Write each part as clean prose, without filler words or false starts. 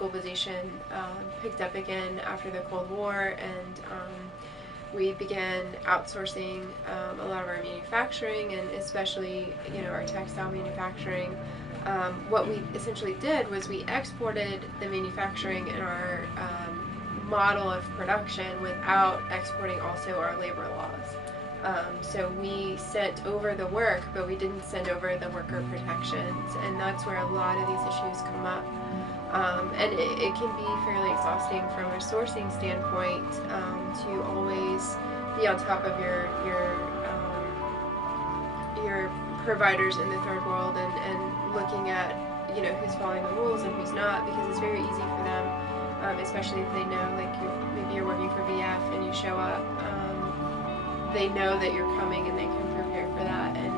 globalization picked up again after the Cold War, and we began outsourcing a lot of our manufacturing, and especially our textile manufacturing. What we essentially did was we exported the manufacturing and our model of production without exporting also our labor laws. So we sent over the work, but we didn't send over the worker protections, and that's where a lot of these issues come up. And it can be fairly exhausting from a sourcing standpoint to always be on top of your providers in the third world, and looking at who's following the rules and who's not, because it's very easy for them, especially if they know, like, maybe you're working for VF and you show up, they know that you're coming and they can prepare for that, and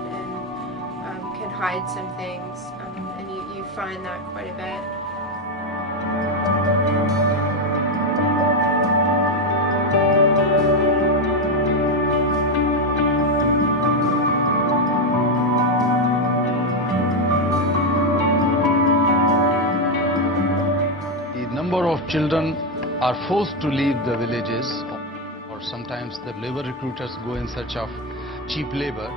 can hide some things, and you find that quite a bit. The number of children are forced to leave the villages, or sometimes the labor recruiters go in search of cheap labor,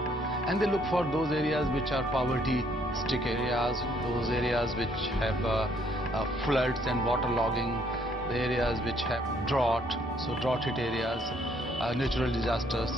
and they look for those areas which are poverty-stricken areas, those areas which have floods and waterlogging, the areas which have drought, so drought-hit areas, natural disasters.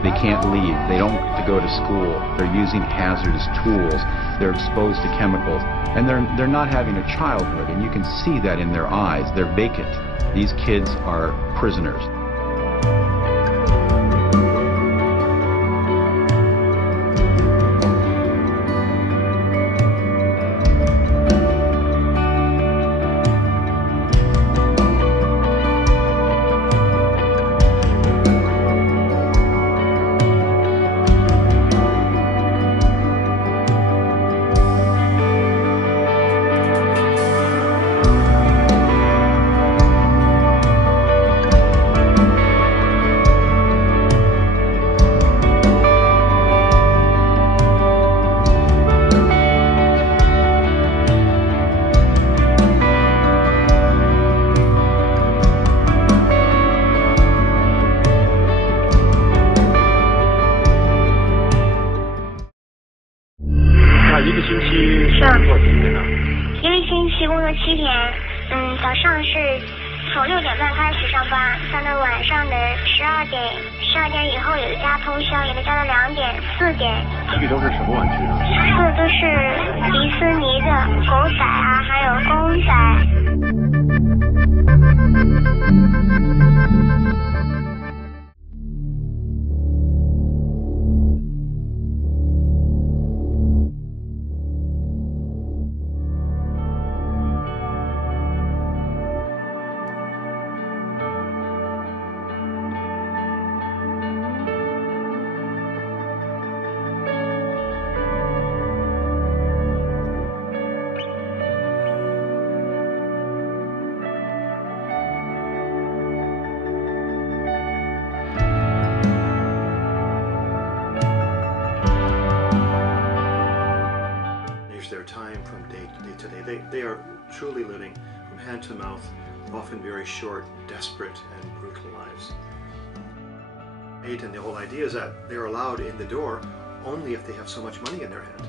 They can't leave. They don't get to go to school. They're using hazardous tools. They're exposed to chemicals. And they're not having a childhood, and you can see that in their eyes. They're vacant. These kids are prisoners.一个星期做几天呢？一个星期工作7天，早上是从6点半开始上班，上到晚上的12点以后，有的家通宵，有的家到2点、4点。去都是什么玩具呢？做的都是迪士尼的狗仔啊，还有公仔。Their time from day to day. They are truly living from hand to mouth, often very short, desperate, and brutal lives. And the whole idea is that they're allowed in the door only if they have so much money in their hand.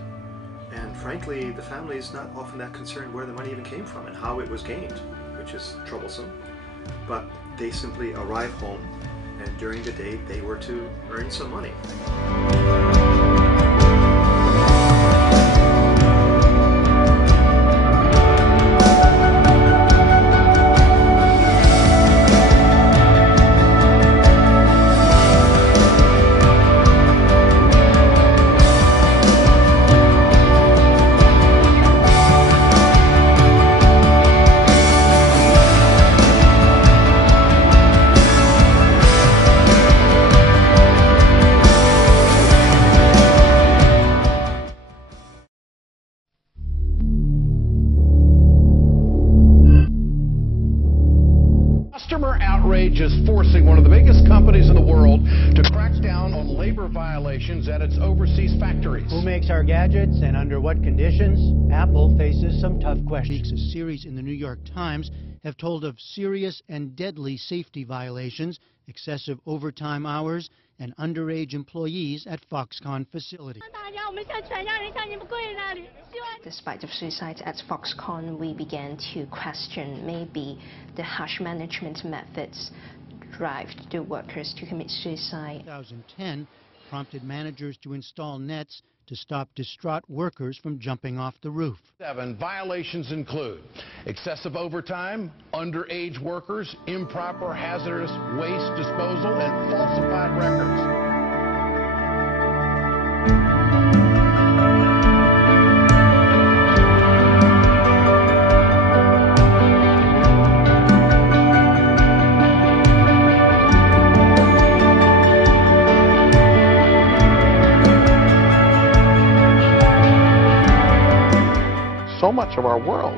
And frankly, the family is not often that concerned where the money even came from and how it was gained, which is troublesome. but they simply arrive home, and during the day they were to earn some money. Customer outrage is forcing one of the biggest companies in the world to crack down on labor violations at its overseas factories. Who makes our gadgets and under what conditions? Apple faces some tough questions. A series in the New York Times have told of serious and deadly safety violations, excessive overtime hours, and underage employees at Foxconn facility. Despite the suicides at Foxconn, we began to question maybe the harsh management methods drive the workers to commit suicide. 2010 prompted managers to install nets to stop distraught workers from jumping off the roof. 7 violations include excessive overtime, underage workers, improper hazardous waste disposal, and falsified records. So much of our world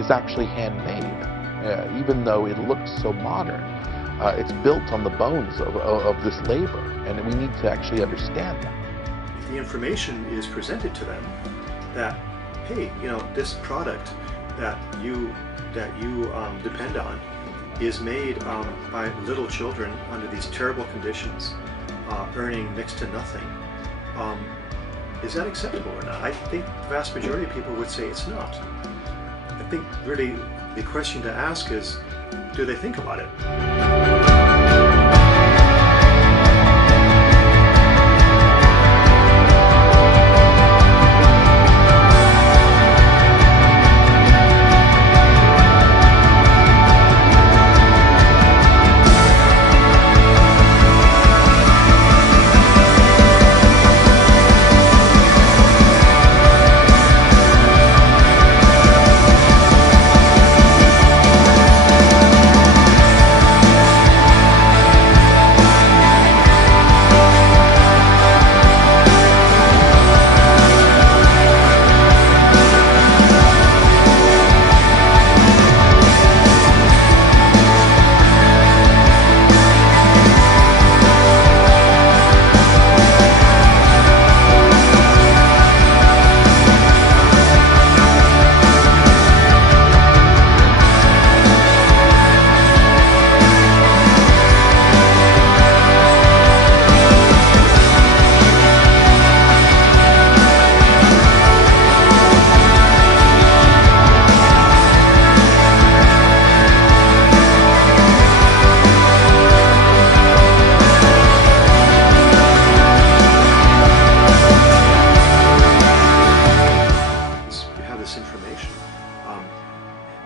is actually handmade, even though it looks so modern. It's built on the bones of this labor, and we need to actually understand that. If the information is presented to them that, hey, you know, this product that you depend on is made by little children under these terrible conditions, earning next to nothing. Is that acceptable or not? I think the vast majority of people would say it's not. I think really the question to ask is, do they think about it?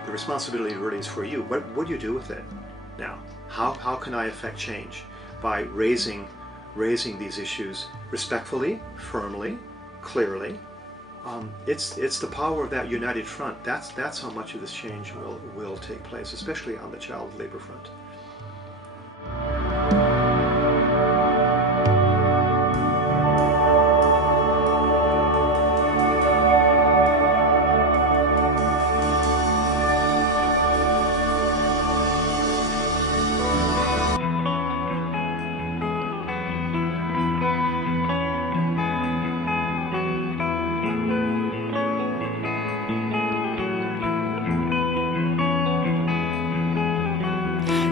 The responsibility really is for you. What do you do with it now? How can I affect change? By raising these issues respectfully, firmly, clearly. It's the power of that united front. That's how much of this change will take place, especially on the child labor front.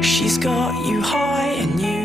She's got you high and you